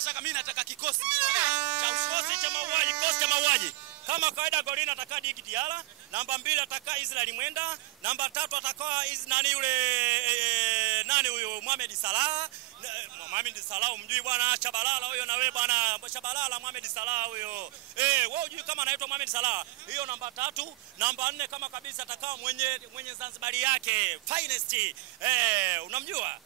Mashaka mimi nataka kikosi cha mauaji, kikosi cha mauaji. Kama kawaida golini atakaa Diki Diala, namba 2 atakaa Israel Mwenda, namba 3 atakaa nani yule nani huyo Mohamed Salah. Mohamed Salah umjui bwana, Shabalala huyo na wewe bwana, Shabalala Mohamed Salah huyo. Wewe unjui kama anaitwa Mohamed Salah. Hiyo namba 3, namba 4 kama kabisa atakaa mwenye Zanzibari yake, finest. Unamjua?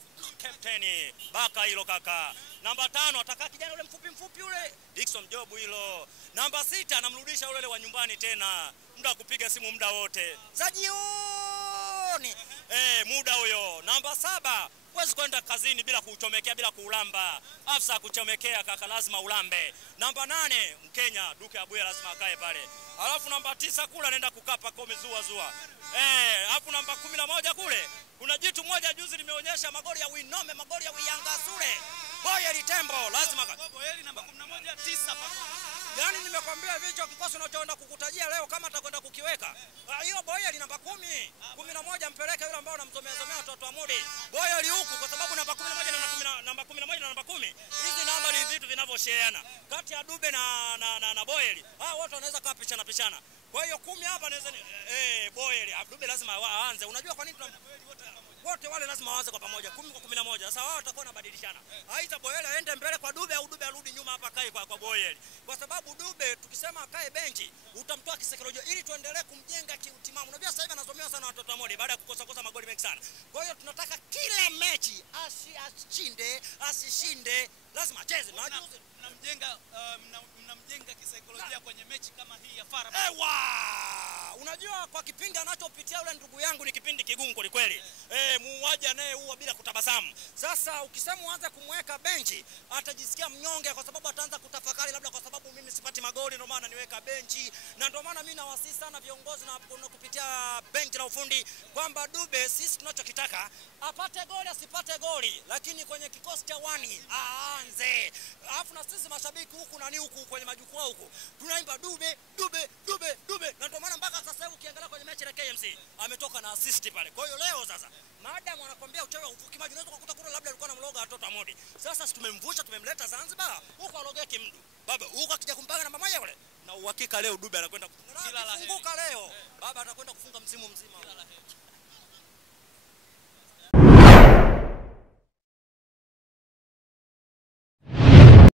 Captain Baka hilo kaka. Namba 5 atakaa kijana yule mfupi yule, Dickson Job hilo. Namba 6 anamrudisha yule wa nyumbani tena, muda kupiga simu muda wote za jioni, muda huyo. Namba 7 huwezi kwenda kazini bila kuchomekea, bila kuulamba. Afisa kuchomekea kaka, lazima ulambe. Namba 8 Mkenya Duke Abuya lazima akae pale. Alafu namba 9 kule anaenda kukapa Kome zua. Alafu namba 11 kule kuna jitu moja juzi limeonyesha magoli ya Winome, magoli ya Wiyangasule. Boyeli Tembo lazima Boyeli namba 11 9. Yaani nimekwambia vicho kikosi unachoenda kukutajia leo kama atakwenda kukiweka. Hiyo Boyeli namba 10, 11 mpeleke yule ambao unamzomea watoto wa Mudi. Boyeli huku kwa sababu namba 11 na namba 11 na namba 10. Hizi namba ni vitu vinavyosheana kati ya Dube na Boyeli. Wote wanaweza kaa pishana. Kwa hiyo 10 hapa naweza Boyeli, Dube lazima aanze. Unajua kwa nini wote wale lazima waanze kwa pamoja 10 kwa 11. Sasa wao watakuwa wanabadilishana. Aita Boyeli aende mbele kwa Dube au Dube arudi nyuma hapa kae kwa Boyeli. Kwa sababu Dube tukisema akae benchi utamtoa kisaikolojia ili tuendelee kumjenga kiutimamu. Unajua sasa hivi anazomewa sana watoto wa Modi baada ya kukosa magoli mengi sana. Kwa hiyo tunataka kila mechi ashinde, asishinde, lazima acheze. Mnamjenga kisaikolojia kwenye mechi kama hii ya Fara. Unajua kwa kipindi anachopitia yule ndugu yangu ni kipindi kigumu kweli. Muuaji anayeua bila kutabasamu. Sasa ukisema uanze kumweka benchi atajisikia mnyonge kwa sababu ataanza kutafakari labda kwa sababu mimi sipati magoli ndio maana niweka benchi. Na ndio maana mimi nawasihi sana viongozi na kupitia benchi la ufundi kwamba Dube sisi tunachokitaka apate goli asipate goli, lakini kwenye kikosi cha wani aanze. Alafu na sisi mashabiki huku na huku kwenye majukwaa huku tunaimba Dube. Na ndio maana mpaka sasa hivi ukiangalia kwenye mechi ya KMC ametoka na assist pale. Kwa hiyo leo sasa madam anakuambia uchawi uvuki maji, unaweza kukuta kule labda alikuwa anamloga watoto wa Modi. Sasa tumemvusha tumemleta Zanzibar huko alogea kimdu. Baba huko akija kumpanga namba 1 kule. Na uhakika leo Dube anakwenda kufunga leo. Baba atakwenda kufunga msimu mzima.